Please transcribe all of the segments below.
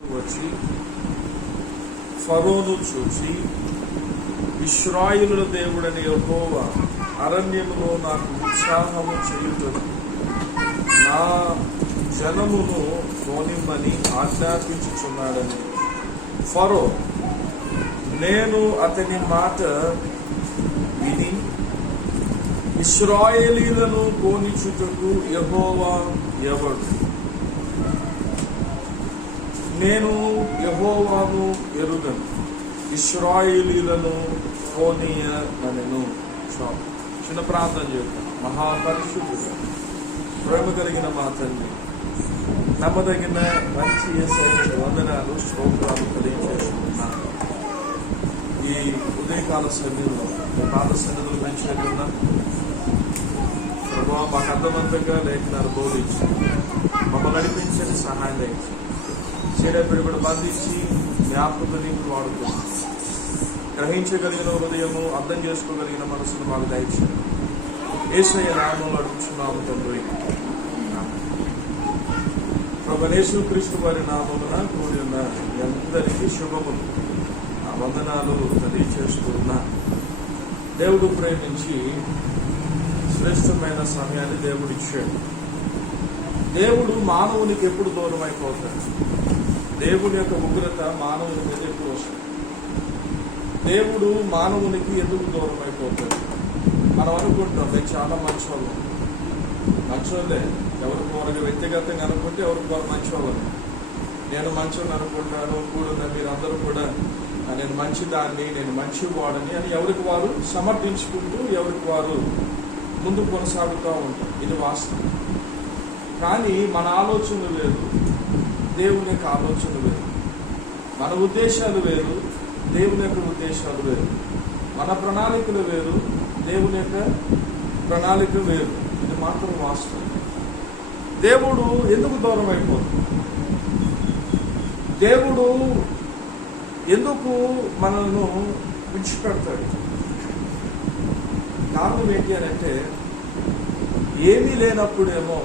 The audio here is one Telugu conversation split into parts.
వచ్చి ఫరోను చూచి, ఇశ్రాయేలుల దేవుడని యెహోవా అరణ్యములో నాకు ఉత్సాహము చేయుటకు నా జనమును పోనిమ్మని ఆజ్ఞాపించుచున్నాడని. ఫరో నేను అతని మాట విని ఇశ్రాయేలీలను పోనిచుటకు యెహోవా ఎవడు? నేను యెహోవాను ఎరుగను, ఇశ్రాయేలీలను పోనీయనెను. చిన్న ప్రార్థన చేద్దాం. మహాపరిశుద్ధుడు, ప్రేమ కలిగిన మా తండ్రి, నమ్మదగిన మంచి యేసయ్యకు వందనాలు, స్తోత్రాలు తెలియజేస్తున్నాను. ఈ ఉదయకాల సన్నిధిలో పాద సన్నిధులు పెంచేది ఉన్నాం ప్రభావ. మాకు అర్థవంతంగా లేఖనాలు బోధించి మమ్మల్ని నడిపించని సహాయం దయచేసి చెడు కూడా బంధించి జ్ఞాపకం నీకు వాడుతున్నాం. గ్రహించగలిగిన హృదయము, అర్థం చేసుకోగలిగిన మనసును మాకు దయచేయండి. యేసయ్య నామములో అడుగుచున్నాము తండ్రి. ప్రభువైన యేసుక్రీస్తు వారి నామమున కూడి ఉన్న అందరికీ శుభములు, వందనాలు తెలియచేస్తున్నా. దేవుడు ప్రేమించి శ్రేష్టమైన సమయాన్ని దేవుడు ఇచ్చాడు. దేవుడు మానవునికి ఎప్పుడు దూరం అయిపోతాడు? దేవుని యొక్క ఉగ్రత మానవుని మీద ఎప్పుడు వస్తుంది? దేవుడు మానవునికి ఎందుకు దూరం అయిపోతాడు? మనం అనుకుంటాం నేను చాలా మంచోళ్ళే. ఎవరికి వారికి వ్యక్తిగతంగా అనుకుంటే ఎవరికి వారు మంచోళ్ళని, నేను మంచోళ్ళని అనుకుంటాను కూడా. మీరందరూ కూడా నేను మంచిదాన్ని, నేను మంచివాడని అని ఎవరికి వారు సమర్థించుకుంటూ ఎవరికి వారు ముందు కొనసాగుతూ ఉంటారు. ఇది వాస్తవం. కానీ మన ఆలోచనలు వేరు, దేవుని యొక్క ఆలోచనలు వేరు. మన ఉద్దేశాలు వేరు, దేవుని యొక్క ఉద్దేశాలు వేరు. మన ప్రణాళికలు వేరు, దేవుని యొక్క ప్రణాళిక వేరు. ఇది మాత్రం వాస్తవం. దేవుడు ఎందుకు దూరం అయిపోతుంది? దేవుడు ఎందుకు మనల్ని విడిచిపెడతాడు? కారణం ఏంటి అని అంటే, ఏమీ లేనప్పుడేమో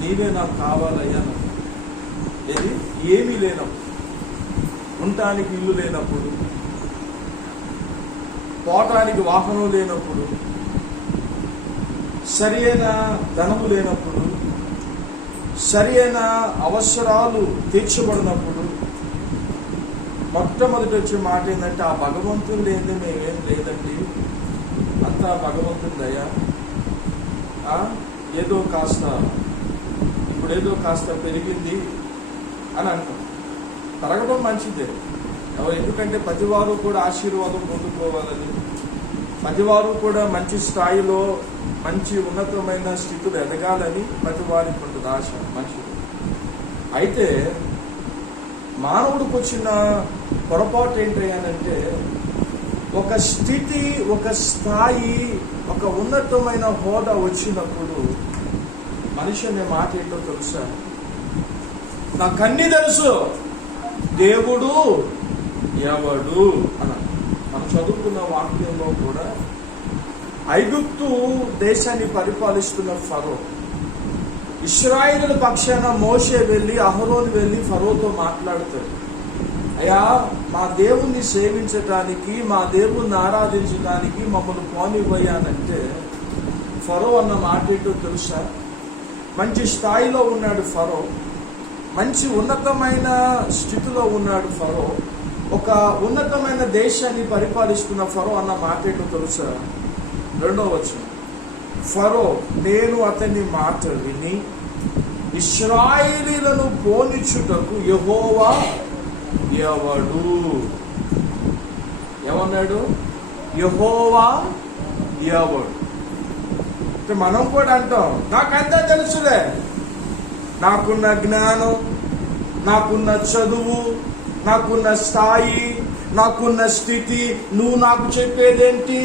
నీవే నాకు కావాలయ్యా. ఇది ఏమీ లేనప్పుడు, ఉండటానికి ఇల్లు లేనప్పుడు, పోవటానికి వాహనం లేనప్పుడు, సరి అయిన ధనము లేనప్పుడు, సరి అయిన అవసరాలు తీర్చబడినప్పుడు మొట్టమొదటి వచ్చే మాట ఏంటంటే, ఆ భగవంతుడు లేదే మేమేం లేదండి, అంతా భగవంతుడి దయ. ఏదో కాస్త పెరిగింది అని అంటాం. పెరగడం మంచిదే. ఎందుకంటే ప్రతివారు కూడా ఆశీర్వాదం పొందుకోవాలని, ప్రతివారు కూడా మంచి స్థాయిలో మంచి ఉన్నతమైన స్థితిలో ఎదగాలని ప్రతి వారికి ఉంటుంది ఆశ, మంచిది. అయితే మానవుడికి వచ్చిన పొరపాటు ఏంటంటే, ఒక స్థితి, ఒక స్థాయి, ఒక ఉన్నతమైన హోదా వచ్చినప్పుడు మనిషి అనే మాట ఏంటో తెలుసా? నాకు అన్నీ తెలుసు, దేవుడు ఎవడు అని. మనం చదువుకున్న వాక్యంలో కూడా ఐగుప్తు దేశాన్ని పరిపాలిస్తున్న ఫరో, ఇశ్రాయేలు పక్షాన మోషే వెళ్ళి, అహరోను వెళ్ళి ఫరోతో మాట్లాడతాడు. అయ్యా, మా దేవుణ్ణి సేవించటానికి, మా దేవుణ్ణి ఆరాధించడానికి మమ్మల్ని పోనివ్వయానంటే ఫరో అన్న మాట ఏంటో తెలుసా? మంచి స్థాయిలో ఉన్నాడు ఫరో, మంచి ఉన్నతమైన స్థితిలో ఉన్నాడు ఫరో, ఒక ఉన్నతమైన దేశాన్ని పరిపాలిస్తున్న ఫరో అన్న మాట ఏంటో తెలుసా? 2వ వచనం, ఫరో నేను అతని మాట విని ఇశ్రాయేలీలను పోనిచ్చుటకు యెహోవా ఎవడు? ఏమన్నాడు? యెహోవా ఎవడు? మనం కూడా అంటాం, నాకంతా తెలుసులే, నాకున్న జ్ఞానం, నాకున్న చదువు, నాకున్న స్థాయి, నాకున్న స్థితి, నువ్వు నాకు చెప్పేదేంటి?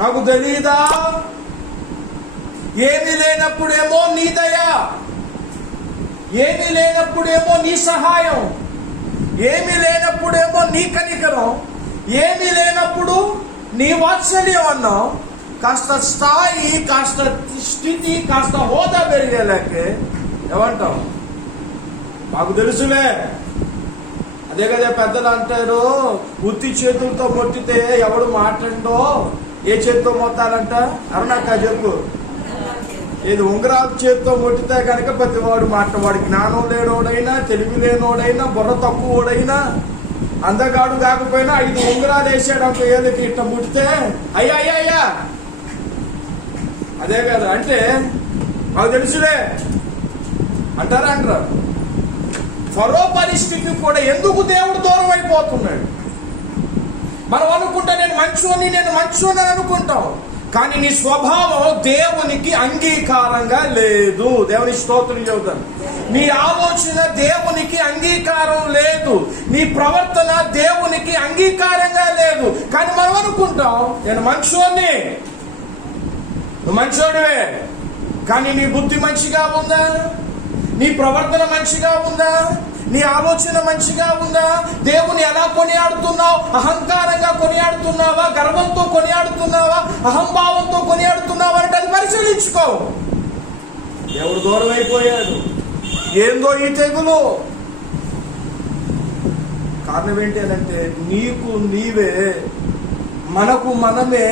నాకు తెలీదా? ఏమీ లేనప్పుడేమో నీ దయ, ఏమీ లేనప్పుడేమో నీ సహాయం, ఏమీ లేనప్పుడేమో నీ కనికరం, ఏమీ లేనప్పుడు నీ వాత్సల్యం అన్నావు. కాస్త స్థాయి, కాస్త స్థితి, కాస్త హోదా పెరిగేలాకే ఏమంటాం? మాకు తెలుసులే. అదే కదా పెద్దలు అంటారు, ఉత్తి చేతులతో మొట్టితే ఎవడు మాట్లాడో, ఏ చేతితో మొత్తాలంట అరుణాక చెప్పు. ఏది ఉంగరాలు చేతితో మొట్టితే కనుక ప్రతి వాడు వాడి జ్ఞానం లేనోడైనా, తెలివి లేనోడైనా, బుర్ర తక్కువోడైనా, అందగాడు కాకపోయినా 5 ఉంగరాలు వేసాడు అంత ఏళ్ళకి ఇట్ట ముట్టితే అయ్యా అయ్యా అయ్యా. అదే కదా అంటే మాకు తెలుసులే అంటారా అంటారు. ఫరో పరిస్థితి కూడా ఎందుకు దేవుడు దూరం అయిపోతున్నాడు? మనం అనుకుంటా నేను మంచోని అనుకుంటాం, కానీ నీ స్వభావం దేవునికి అంగీకారంగా లేదు. దేవుని స్తోత్రం చెబుతాను. నీ ఆలోచన దేవునికి అంగీకారం లేదు, నీ ప్రవర్తన దేవునికి అంగీకారంగా లేదు. కానీ మనం అనుకుంటాం నేను మంచోని, నువ్వు మంచోడివే, కానీ నీ బుద్ధి మంచిగా ఉందా? నీ ప్రవర్తన మంచిగా ఉందా? నీ ఆలోచన మంచిగా ఉందా? దేవుని ఎలా కొనియాడుతున్నావు? అహంకారంగా కొనియాడుతున్నావా? గర్వంతో కొనియాడుతున్నావా? అహంభావంతో కొనియాడుతున్నావా అంటే అది పరిశీలించుకో. దేవుడు దూరం అయిపోయాడు. ఏందో ఈ తెగులు. కారణం ఏంటి అంటే నీకు నీవే, మనకు మనమే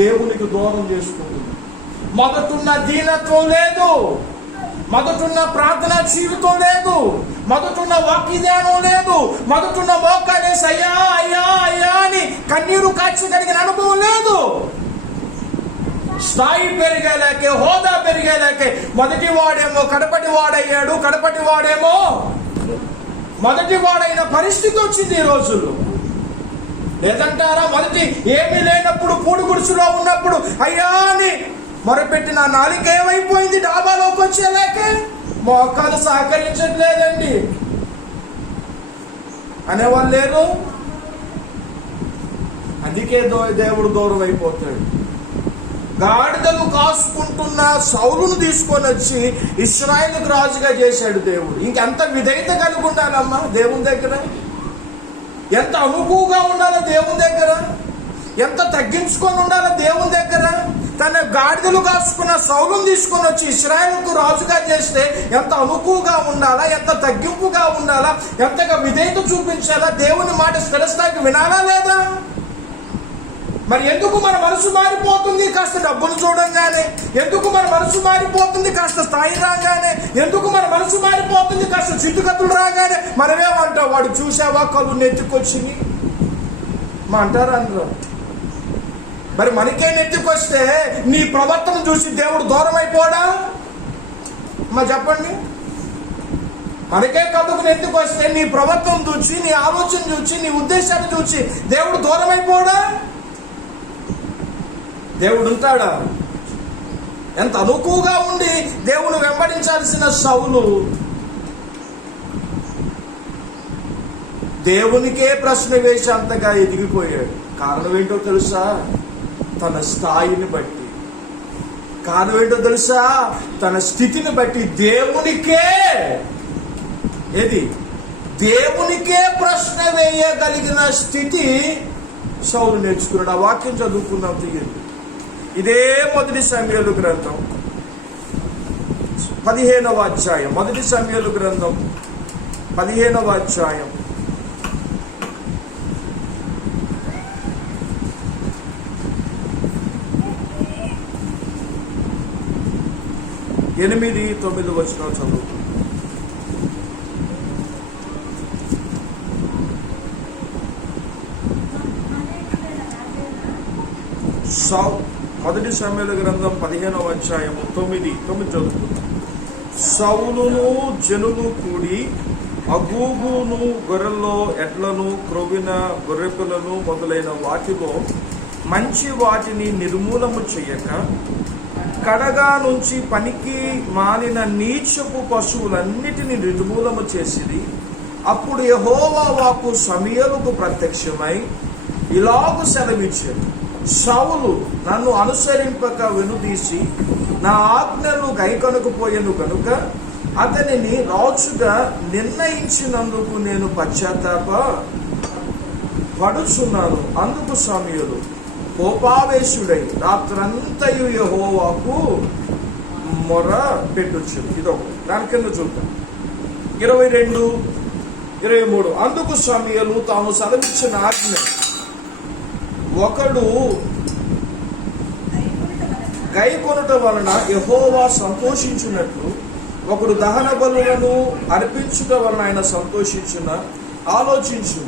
దేవునికి దూరం చేసుకుంటున్నాం. మొదటున్న దీనత్వం లేదు, మొదటున్న ప్రార్థనా జీవితం లేదు, మొదటున్న వాక్య ధ్యానం లేదు, మొదటున్న మోకాలేసి అయ్యా అయ్యా అయ్యా అని కన్నీరు కాచగలిగిన అనుభవం లేదు. స్థాయి పెరిగేలాకే, హోదా పెరిగేలాకే మొదటి వాడేమో కడపటి వాడయ్యాడు, కడపటి వాడేమో మొదటి వాడైన పరిస్థితి వచ్చింది ఈ రోజుల్లో. లేదంటారా? మొదటి ఏమీ లేనప్పుడు పూడి గుడిసులో ఉన్నప్పుడు అయ్యా అని మొరపెట్టిన నాలుక ఏమైపోయింది? డాబాలోకి వచ్చేలాకే మోకాలు సహకరించట్లేదండి అనేవాళ్ళు లేరు. అందుకే దేవుడు దూరం అయిపోతాడు. గాడిదలు కాసుకుంటున్న సౌలును తీసుకొని వచ్చి ఇశ్రాయేలుకు రాజుగా చేశాడు దేవుడు. ఇంకెంత విధేయత కలిగి ఉండాలమ్మా దేవుని దగ్గర, ఎంత అనుకువగా ఉండాలో దేవుని దగ్గర, ఎంత తగ్గించుకొని ఉండాలో దేవుని దగ్గర. తన గాడిదలు కాసుకున్న సౌలును తీసుకొని వచ్చి ఇశ్రాయేలుకు రాజుగా చేస్తే ఎంత అనుకువగా ఉండాలా, ఎంత తగ్గింపుగా ఉండాలా, ఎంతగా విధేయత చూపించాలా, దేవుని మాట స్థిరస్థాయికి వినాలా లేదా? మరి ఎందుకు మన మనసు మారిపోతుంది కాస్త డబ్బులు చూడంగానే? ఎందుకు మన మనసు మారిపోతుంది కాస్త స్థాయి రాగానే? ఎందుకు మన మనసు మారిపోతుంది కాస్త చిట్టుకత్తులు రాగానే? మనమేమంటాం, వాడు చూసావా కళ్ళు నెత్తుకొచ్చింది మా అంటారు అందరూ. మరి మనకే నెత్తుకొస్తే నీ ప్రవర్తన చూసి దేవుడు దూరం అయిపోడా? మా చెప్పండి. మనకే కళ్ళకు నెత్తుకొస్తే నీ ప్రవర్తన చూసి, నీ ఆలోచన చూసి, నీ ఉద్దేశాన్ని చూసి దేవుడు దూరం అయిపోడా? దేవుడు ఉంటాడా? ఎంత అనుకువగా ఉండి దేవుడు వెంబడించాల్సిన సౌలు దేవునికే ప్రశ్న వేసి అంతగా ఎదిగిపోయాడు. కారణం ఏంటో తెలుసా? తన స్థాయిని బట్టి. కారణం ఏంటో తెలుసా? తన స్థితిని బట్టి దేవునికే ప్రశ్న వేయగలిగిన స్థితి సౌలు నేర్చుకున్నాడు. ఆ వాక్యం చదువుకుందాం తీయండి. ఇదే మొదటి సమూయేలు గ్రంథం 15వ అధ్యాయం. మొదటి సమూయేలు గ్రంథం 15వ అధ్యాయం 8-9 వచనాలు చదువుతుంది. మొదటి సమూయేలు గ్రంథం 15వ అధ్యాయం 9 చదువుతుంది. సౌలును జనులు కూడి అగూగును, గొర్రెల్లో ఎడ్లను, క్రొవ్విన గొర్రెపిల్లను మొదలైన వాటిలో మంచి వాటిని నిర్మూలము చేయక కడగా నుంచి పనికి మాలిన నీచపు పశువులన్నిటిని నిర్మూలము చేసిరి. అప్పుడు యెహోవా వాక్కు సమూయేలుకు ప్రత్యక్షమై ఇలాగు సెలవిచ్చాడు, సౌలు నన్ను అనుసరింపక వెనుదీసి నా ఆజ్ఞలు గైకొనకపోయెను కనుక అతనిని రాజుగా నిర్ణయించినందుకు నేను పశ్చాత్తాప పడుచున్నాను. అందుకు సమూయేలు కోపావేశుడై రాత్రంతయు యెహోవాకు మొర పెట్టుచు. ఇదొక దాని కింద చూద్దాం. 22-23. అందుకు సమూయేలు తాము సెలవిచ్చిన ఆజ్ఞ ఒకడు గైకొనుట వలన యెహోవా సంతోషించున్నట్లు ఒకడు దహన బలులను అర్పించుట వలన ఆయన సంతోషించిన ఆలోచించు.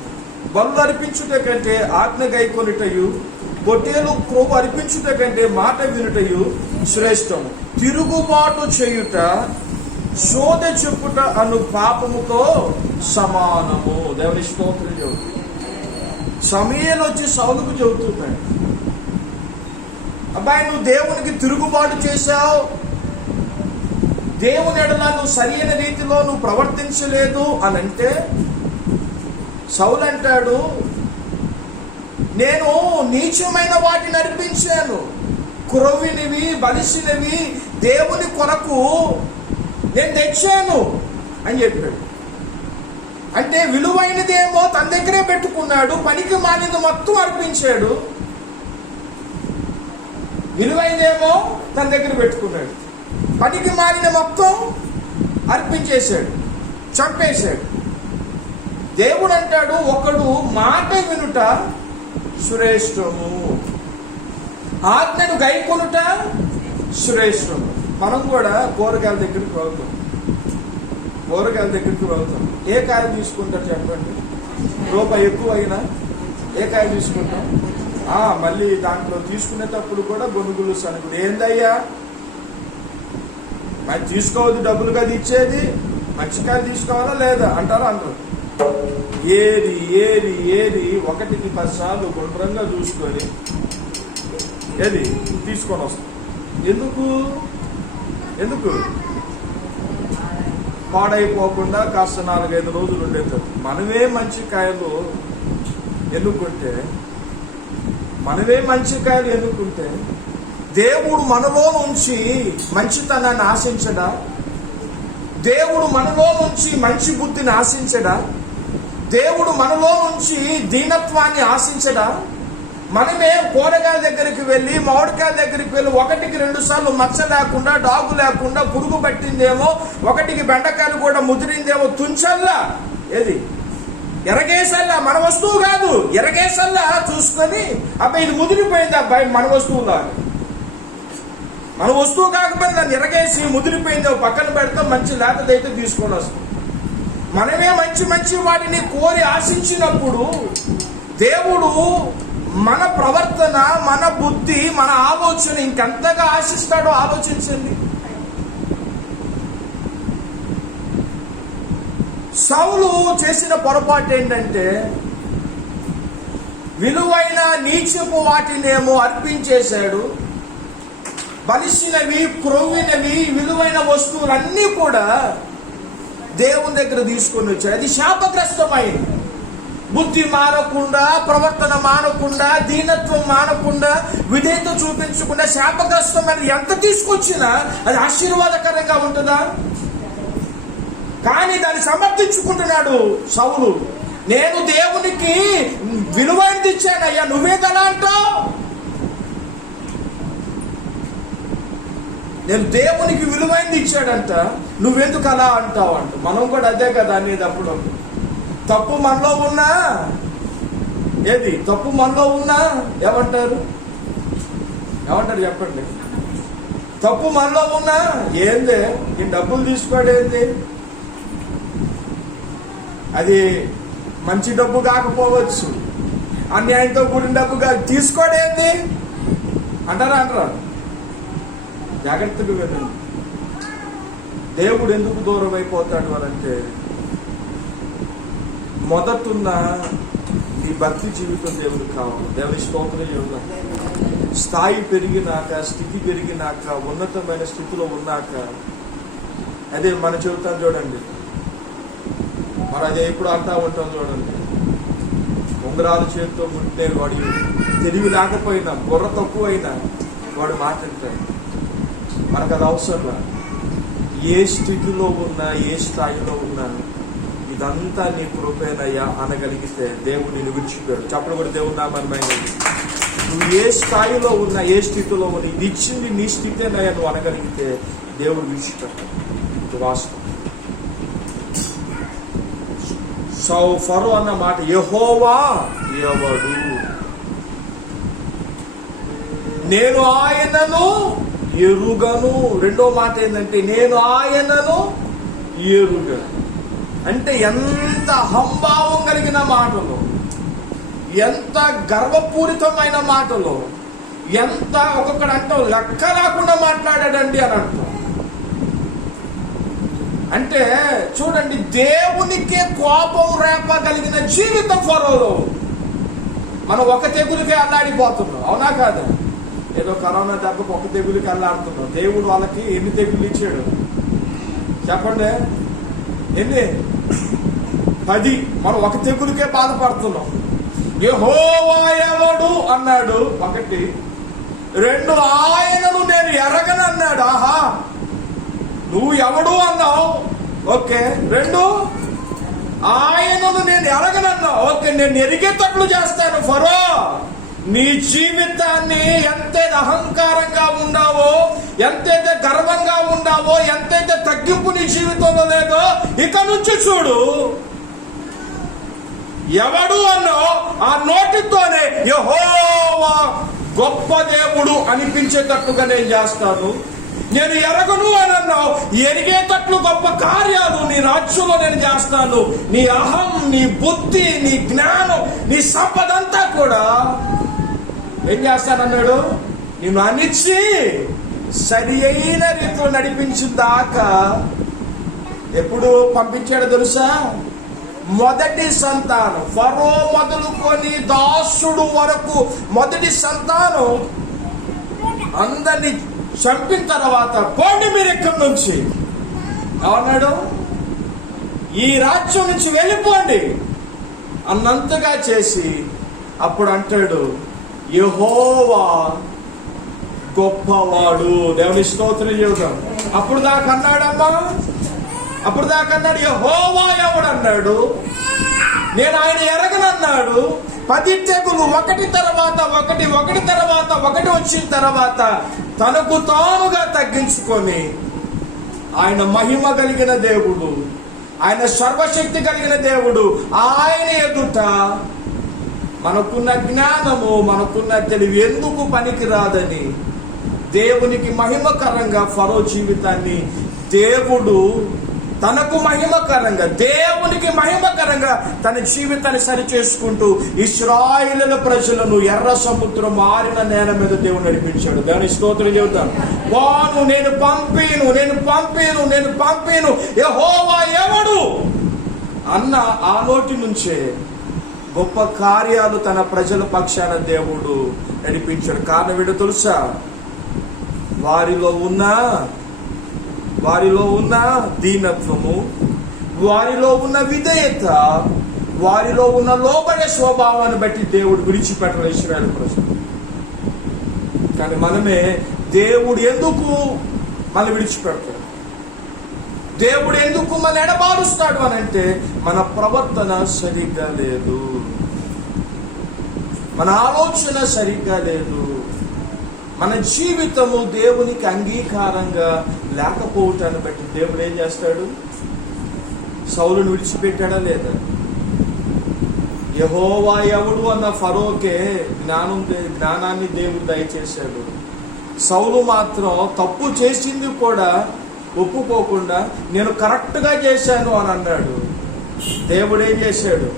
బలు అర్పించుట కంటే ఆజ్ఞ గైకొనుటయు పొట్టేలు క్రొవ్వు అర్పించుట కంటే మాట వినుటయు శ్రేష్టము. తిరుగుబాటు చేయుట శోధ చెప్పుట అను పాపముతో సమానము. దేవుని స్తోత్రం చెబుతుంది. సమూయేలు వచ్చి సౌలుకు చెబుతున్నాడు, అబ్బాయి నువ్వు దేవునికి తిరుగుబాటు చేశావు, దేవుని ఎడల నువ్వు సరైన రీతిలో నువ్వు ప్రవర్తించలేదు అని అంటే, సౌలు అంటాడు, నేను నీచమైన వాటిని అర్పించాను, క్రొవ్వినివి బలిసినవి దేవుని కొరకు నేను తెచ్చాను అని చెప్పాడు. అంటే విలువైనదేమో తన దగ్గరే పెట్టుకున్నాడు, పనికి మాలినది మొత్తం అర్పించాడు. విలువైనదేమో తన దగ్గర పెట్టుకున్నాడు, పనికి మాలిన మొత్తం అర్పించేశాడు, చంపేశాడు. దేవుడు అంటాడు, ఒకడు మాట వినుట శ్రేష్టము, ఆజ్ఞను గైకొనుట శ్రేష్టము. మనం కూడా కూరగాయల దగ్గరికి వెళ్తాం, ఏ కాయలు తీసుకుంటారు చెప్పండి? రూపాయి ఎక్కువ అయినా ఏ కాయలు తీసుకుంటాం? మళ్ళీ దాంట్లో తీసుకునేటప్పుడు కూడా గొనుగులు సనుగులు. ఏందయ్యా మరి తీసుకోవద్దు, డబ్బులుగా ఇచ్చేది, మంచి కాయలు తీసుకోవాలా లేదా అంటారా? అందరూ ఏది 1కి 10 సార్లు గుండ్రంగా చూసుకొని ఏది తీసుకొని వస్తాం. ఎందుకు పాడైపోకుండా కాస్త 4-5 రోజులు ఉండేది. మనమే మంచి కాయలు ఎన్నుకుంటే దేవుడు మనలో నుంచి మంచితనాన్ని ఆశించడా? దేవుడు మనలో నుంచి మంచి బుద్ధిని ఆశించడా? దేవుడు మనలో నుంచి దీనత్వాన్ని ఆశించడా? మనమే కూరగాయల దగ్గరికి వెళ్ళి, మామిడికాయల దగ్గరికి వెళ్ళి 1కి 2 సార్లు మచ్చ లేకుండా, డాగు లేకుండా, పురుగు పట్టిందేమో, 1కి బెండకాయలు కూడా ముదిరిందేమో తుంచల్లా, ఏది ఎరగేసల్లా, మన వస్తువు కాదు, ఎరగేసల్లా చూసుకొని అబ్బాయి ఇది ముదిరిపోయింది, అబ్బాయి మన వస్తువులా, మన వస్తువు కాకపోతే దాన్ని ఎరగేసి ముదిరిపోయింది పక్కన పెడతాం, మంచి లేతదైతే తీసుకొని వస్తాం. మనమే మంచి వాటిని కోరి ఆశించినప్పుడు దేవుడు మన ప్రవర్తన, మన బుద్ధి, మన ఆలోచన ఇంకెంతగా ఆశిస్తాడో ఆలోచించండి. సౌలు చేసిన పొరపాటు ఏంటంటే, విలువైన నీచపు వాటినేమో అర్పించేశాడు, బలిసినవి, క్రొవ్వినవి, విలువైన వస్తువులన్నీ కూడా దేవుని దగ్గర తీసుకొని వచ్చాడు. అది శాపగ్రస్తమైంది. బుద్ధి మారకుండా, ప్రవర్తన మారకుండా, దీనత్వం మారకుండా, విధేయత చూపించకుండా శాపగ్రస్తమైన ఎంత తీసుకొచ్చినా అది ఆశీర్వాదకరంగా ఉంటుందా? కానీ దాన్ని సమర్థించుకుంటున్నాడు సౌలు. నేను దేవునికి విలువైనది ఇచ్చానయ్యా, నువ్వేదలా అంటావు? నేను దేవునికి విలువైనది ఇచ్చాడంట, నువ్వెందుకు అలా అంటావు అంట. మనం కూడా అదే కదా అనేది. అప్పుడు తప్పు మనలో ఉన్నా ఏమంటారు చెప్పండి? తప్పు మనలో ఉన్నా ఏందే ఈ డబ్బులు తీసుకోడేంది, అది మంచి డబ్బు కాకపోవచ్చు, అన్యాయంతో కూడిన డబ్బు తీసుకోడేంది అంటారా? జాగ్రత్తగా వినండి. దేవుడు ఎందుకు దూరం అయిపోతాడు అనంటే, మొదటున్న నీ భక్తి జీవితం దేవుడికి కావాలి. దేవుని స్తోత్రం చెబుతాం. స్థాయి పెరిగినాక, స్థితి పెరిగినాక, ఉన్నతమైన స్థితిలో ఉన్నాక, అదే మనం చెబుతాం చూడండి, మరి అదే ఎప్పుడు అంటా ఉంటాం చూడండి, ఉంగరాలు చేతితో ముట్టే వాడు తెలివి లేకపోయినా, బుర్ర తక్కువైనా వాడు మాట్లాడతాడు. మనకు అది అవసరం. ఏ స్థితిలో ఉన్నా, ఏ స్థాయిలో ఉన్నా, ఇదంతా నీ కృపేనయ్యా అనగలిగితే దేవుడు నిన్ను విడిచిపోయాడు. చెప్పడం కూడా దేవుడు నామమైనది. నువ్వు ఏ స్థాయిలో ఉన్నా, ఏ స్థితిలో ఉన్నా, ఇది ఇచ్చింది నీ స్థితేనయ్యా నువ్వు అనగలిగితే దేవుడు విడిచిపెట్టాడు. వాస్తవం. సో ఫరో అన్న మాట యెహోవా ఎవడు, నేను ఆయనను ఎరుగను. రెండో మాట ఏంటంటే నేను ఆయనను ఎరుగను. అంటే ఎంత అహంభావం కలిగిన మాటలు, ఎంత గర్వపూరితమైన మాటలు, ఎంత ఒక్కొక్కడు అంటాం లెక్క రాకుండా మాట్లాడాడండి అని అంటాం. అంటే చూడండి, దేవునికే కోపం రేపగలిగిన జీవితం ఫరోలో. మనం ఒక తెగులకే అల్లాడిపోతున్నాం, అవునా కాదా? ఏదో కరోనా దెబ్బకు ఒక తెగులకి అల్లాడుతున్నాం. దేవుడు వాళ్ళకి ఎన్ని తెగులు ఇచ్చాడు చెప్పండి? ఎన్ని? 10. మనం ఒక తెగులకే బాధపడుతున్నాం. యెహోవా ఎవడు అన్నాడు 1. 2 ఆయనను నేను ఎరగను అన్నాడు. ఆహా, నువ్వు ఎవడు అన్నావు, ఓకే. 2 ఆయనను నేను ఎరగనన్నావు, ఓకే. నేను ఎరిగేటట్లు చేస్తాను. ఫరో, నీ జీవితాన్ని ఎంతైతే అహంకారంగా ఉన్నావో, ఎంతైతే గర్వంగా ఉన్నావో, ఎంతైతే తగ్గింపు నీ జీవితంలో లేదో ఇక నుంచి చూడు. ఎవడు అన్నో ఆ నోటితోనే యెహోవా గొప్ప దేవుడు అనిపించేటట్టుగా నేను చేస్తాను. నేను ఎరగను అని అన్నావు, ఎరిగేటట్లు గొప్ప కార్యాలు నీ రాజ్యంలో నేను చేస్తాను. నీ అహం, నీ బుద్ధి, నీ జ్ఞానం, నీ సంపద అంతా కూడా ఏం చేస్తానన్నాడు? నేను అనిచ్చి సరి అయిన రీతిలో నడిపించిన దాకా ఎప్పుడు పంపించాడో తెలుసా? మొదటి సంతానం, ఫరో మొదలుకొని దాసుడు వరకు మొదటి సంతానం అందరినీ చంపిన తర్వాత పోండి మీరు ఎక్కడి నుంచి అన్నాడు. ఈ రాజ్యం నుంచి వెళ్ళిపోండి అన్నంతగా చేసి అప్పుడు అంటాడు యెహోవా గొప్పవాడు. దేవుని స్తోత్రం చెబుతాం. అప్పుడు దాకా అన్నాడమ్మా, అప్పుడు దాకా అన్నాడు యెహోవా ఎవడు అన్నాడు. నేను ఆయన ఎరగనన్నాడు. 10 తెగులు ఒకటి తర్వాత ఒకటి వచ్చిన తర్వాత తనకు తానుగా తగ్గించుకొని ఆయన మహిమ కలిగిన దేవుడు, ఆయన సర్వశక్తి కలిగిన దేవుడు, ఆయన ఎదుట మనకున్న జ్ఞానము, మనకున్న తెలివి ఎందుకు పనికి రాదని దేవునికి మహిమకరంగా ఫరో జీవితాన్ని దేవుడు తనకు మహిమకరంగా, దేవునికి మహిమకరంగా తన జీవితాన్ని సరి చేసుకుంటూ ఇశ్రాయేలు ప్రజలను ఎర్ర సముద్రం మారిన నేల మీద దేవుడు నడిపించాడు. దాని స్తోత్రం చెబుతాను. వాను నేను పంపేను యెహోవా ఎవడు అన్న ఆ నోటి నుంచే గొప్ప కార్యాలు తన ప్రజల పక్షాన దేవుడు నడిపించాడు. కారణం ఏంటో తెలుసా? వారిలో ఉన్న దీనత్వము, వారిలో ఉన్న విధేయత, వారిలో ఉన్న లోబడే స్వభావాన్ని బట్టి దేవుడు విడిచిపెట్టలేదు ఇశ్రాయేలు ప్రజలు. కానీ మనమే దేవుడు ఎందుకు మనం విడిచిపెడతాడు, దేవుడు ఎందుకు మన ఎడబారుస్తాడు అని అంటే మన ప్రవర్తన సరిగ్గా లేదు, మన ఆలోచన సరిగ్గా లేదు, మన జీవితము దేవునికి అంగీకారంగా లేకపోవటాన్ని బట్టి దేవుడు ఏం చేస్తాడు? సౌలును విడిచిపెట్టాడా లేదా? యెహోవా ఎవడు అన్న ఫరోకే జ్ఞానాన్ని దేవుడు దయచేశాడు. సౌలు మాత్రం తప్పు చేసింది కూడా ఒప్పుకోకుండా నేను కరెక్ట్గా చేశాను అని అన్నాడు. దేవుడు ఏం చేశాడు?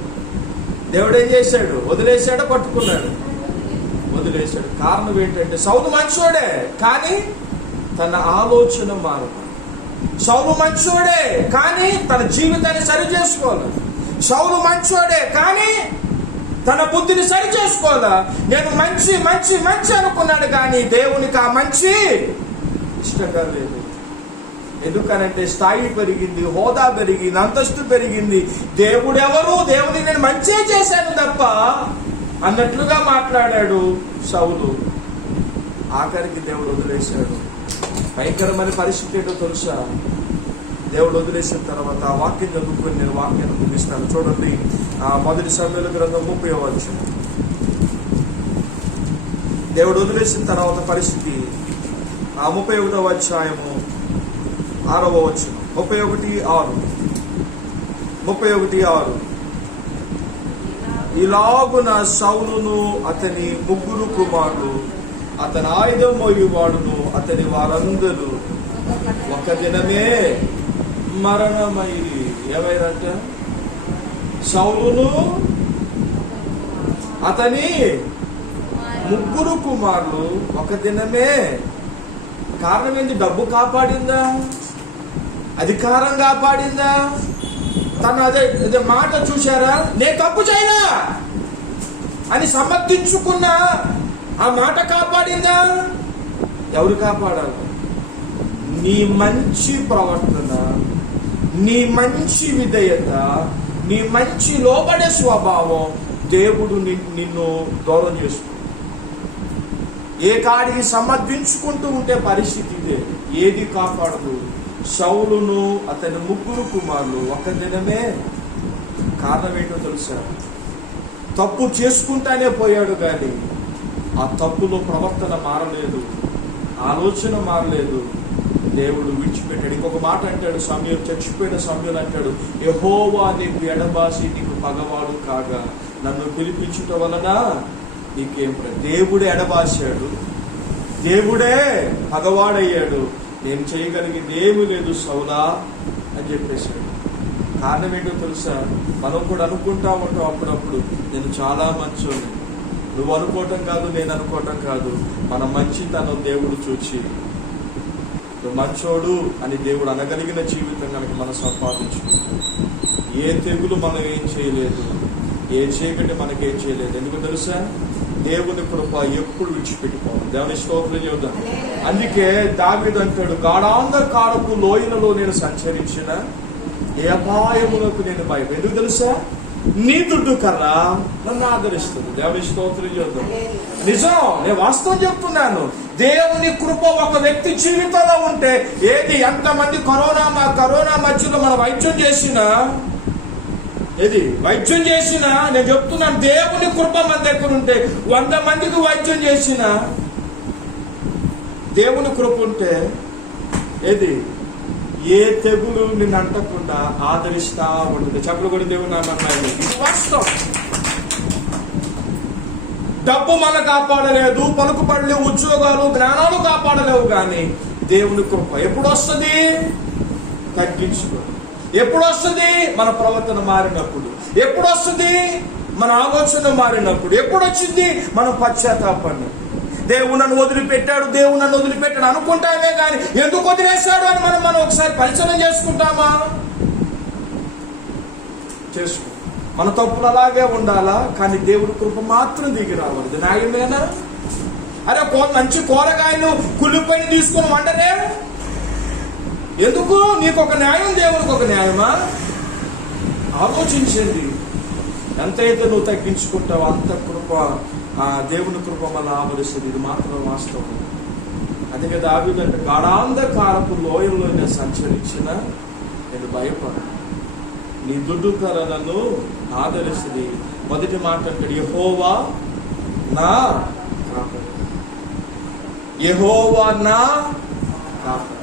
వదిలేశాడా? పట్టుకున్నాడు? వదిలేశాడు. కారణం ఏంటంటే సౌలు మంచోడే కానీ తన ఆలోచన మారదు. సౌలు మంచోడే కానీ తన జీవితాన్ని సరి చేసుకోవాలి. సౌలు మంచోడే కానీ తన బుద్ధిని సరి చేసుకోవాలా. నేను మంచి అనుకున్నాడు కానీ దేవునికి ఆ మంచి ఇష్టంగా లేదు. ఎందుకనంటే స్థాయి పెరిగింది, హోదా పెరిగింది, అంతస్తు పెరిగింది. దేవుడు ఎవరు? దేవుని నేను మంచి చేశాను తప్ప అన్నట్లుగా మాట్లాడాడు సౌలు. ఆఖరికి దేవుడు వదిలేశాడు. భయంకరమైన పరిస్థితి ఏంటో తెలుసా? దేవుడు వదిలేసిన తర్వాత ఆ వాక్యం చదువుకొని నేను వాక్యాన్ని ముగిస్తాను. చూడండి, మొదటి సమూయేలు గ్రంథం 30వ అధ్యాయం. దేవుడు వదిలేసిన తర్వాత పరిస్థితి 31వ అధ్యాయము 6వ వచనం. 31:6 ఇలాగున సౌలును అతని 3 కుమారులు అతని ఆయుధం మోయువాడును అతని వారందరూ ఒక దినమే మరణమైరి. ఏమైందంట? సౌలును అతని 3 కుమారులు ఒక దినమే. కారణం ఏంది? డబ్బు కాపాడిందా? అధికారం కాపాడిందా? తను అదే మాట చూశారా? నేను తప్పు చేయనా అని సమర్థించుకున్న ఆ మాట కాపాడిందా? ఎవరు కాపాడాలి? నీ మంచి ప్రవర్తన, నీ మంచి విధేయత, నీ మంచి లోబడే స్వభావం దేవుడు నిన్ను దూరం చేస్తుంది. ఏ కాడికి సమర్థించుకుంటూ ఉంటే పరిస్థితి ఇదే. ఏది కాపాడదు. సౌలును అతని 3 కుమారులు ఒక దినమే. కారణం ఏంటో తెలుసా? తప్పు చేసుకుంటానే పోయాడు కానీ ఆ తప్పులో ప్రవర్తన మారలేదు, ఆలోచన మారలేదు. దేవుడు విడిచిపెట్టాడు. ఇంకొక మాట అంటాడు, సమయం చచ్చిపోయిన సమయంలో అంటాడు, యెహోవా నీకు ఎడబాసి నీకు పగవాడు కాగా నన్ను పిలిపించుట వలన నీకేం. దేవుడే ఎడబాసాడు, దేవుడే పగవాడయ్యాడు. నేను చేయగలిగింది ఏమీ లేదు సౌలా అని చెప్పేశాడు. కారణం ఏంటో తెలుసా? మనం కూడా అనుకుంటా ఉంటాం అప్పుడప్పుడు, నేను చాలా మంచోని. నువ్వు అనుకోవటం కాదు, నేను అనుకోవటం కాదు. మన మంచితనం దేవుడు చూచి నువ్వు మంచోడు అని దేవుడు అనగలిగిన జీవితం కనుక మనం సంపాదించుకుంటాం. ఏ తెగులు మనం ఏం చేయలేదు, ఏ చీకటి మనకేం చేయలేదు. ఎందుకు తెలుసా? దేవుని కృప ఎప్పుడు విడిచిపెట్టిపోవాలి. దేవుని స్తోత్రం చేద్దాం. అందుకే దావీదు అంటాడు, గాఢాంధకారపు లోయలలో నేను సంచరించిన ఏ అపాయములకు నేను భయం. ఎందుకు తెలుసా? నీ దుడ్డు కర్ర నన్ను ఆదరిస్తుంది. దేవుని స్తోత్రం చేద్దాం. నిజం, నేను వాస్తవం చెప్తున్నాను. దేవుని కృప ఒక వ్యక్తి జీవితంలో ఉంటే ఏది ఎంతమంది కరోనా మధ్యలో మనం వైద్యం చేసినా నేను చెప్తున్నాను, దేవుని కృప మన దగ్గర ఉంటే 100 మందికి వైద్యం చేసిన దేవుని కృప ఉంటే ఏది ఏ తెగులు నిన్ను అంటకుండా ఆదరిస్తా ఉంటుంది. చెప్పలు కూడా దేవుని నామమున ఇది వాస్తవం. డబ్బు మన కాపాడలేదు, పలుకుబడులు, ఉద్యోగాలు, జ్ఞానాలు కాపాడలేవు, కానీ దేవుని కృప ఎప్పుడు వస్తుంది? తగ్గించుకో. ఎప్పుడు వస్తుంది? మన ప్రవర్తన మారినప్పుడు. ఎప్పుడు వస్తుంది? మన ఆలోచన మారినప్పుడు. ఎప్పుడు వచ్చింది? మనం పశ్చాత్తాపడిన. దేవుడు నన్ను వదిలిపెట్టాడు అనుకుంటామే కానీ ఎందుకు వదిలేశాడు అని మనం ఒకసారి పరిశీలన చేసుకుంటామా? చేసుకో. మన తప్పులు అలాగే ఉండాలా, కానీ దేవుడి కృప మాత్రం దిగి రావాలి. న్యాయమేనా? అరే మంచి కూరగాయలు కుళ్ళిపోయిన తీసుకుని వండరే ఎందుకు? నీకు ఒక న్యాయం, దేవునికి ఒక న్యాయమా? ఆలోచించండి. ఎంతైతే నువ్వు తగ్గించుకుంటావు అంత కృప, దేవుని కృప మన ఆవరిస్తుంది. ఇది మాత్రం వాస్తవం. అందుకే దావీదు అంటే, గాఢాంధకారపు లోయల్లో నేను సంచరించిన నేను భయపడను, నీ దుడ్డు కర్ర నన్ను ఆదరిస్తుంది. మొదటి మాట అంటాడు, యెహోవా నా కాపరి. యెహోవా నా కాపరి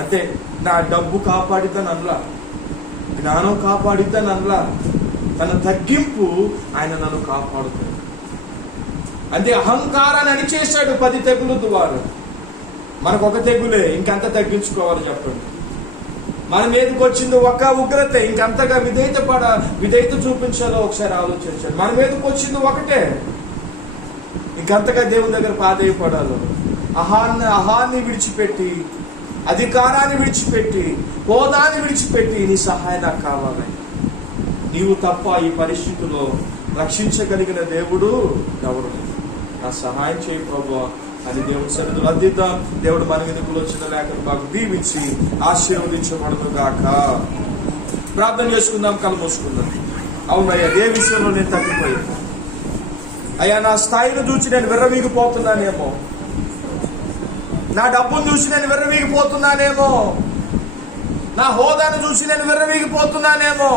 అంటే నా డబ్బు కాపాడిద్దని అనలా, జ్ఞానం కాపాడిద్దని అనలా. తన తగ్గింపు ఆయన నన్ను కాపాడుతాడు. అంటే అహంకారాన్ని అణిచేశాడు 10 తెగులు ద్వారా. మనకు ఒక తెగులే, ఇంకెంత తగ్గించుకోవాలి చెప్పండి? మన మీదకి వచ్చింది ఒక ఉగ్రత, ఇంకంతగా విధేయత చూపించాలో ఒకసారి ఆలోచించాడు. మన మీదకి వచ్చింది ఒకటే, ఇంకంతగా దేవుని దగ్గర పాదేయపడాలి. అహాన్ని విడిచిపెట్టి, అధికారాన్ని విడిచిపెట్టి, హోదాన్ని విడిచిపెట్టి, నీ సహాయం నాకు కావాలి. నీవు తప్ప ఈ పరిస్థితిలో రక్షించగలిగిన దేవుడు ఎవరు? నా సహాయం చేయి ప్రభువా అని దేవుని సన్నిధిలో అర్థిద్దాం. దేవుడు మన మీదకు వచ్చిన లేఖను మాకు దీవించి ఆశీర్వదించబడును గాక. ప్రార్థన చేసుకుందాం, కళ్ళు మూసుకుందాం. అవునయ్యా, ఏ విషయంలో నేను తప్పిపోయాను అయ్యా? నా స్థాయిని చూసి నేను విర్రవీగిపోతున్నానేమో, నా డబ్బును చూసి నేను విర్రవీగిపోతున్నానేమో, నా హోదాను చూసి నేను విర్రవీగిపోతున్నానేమో.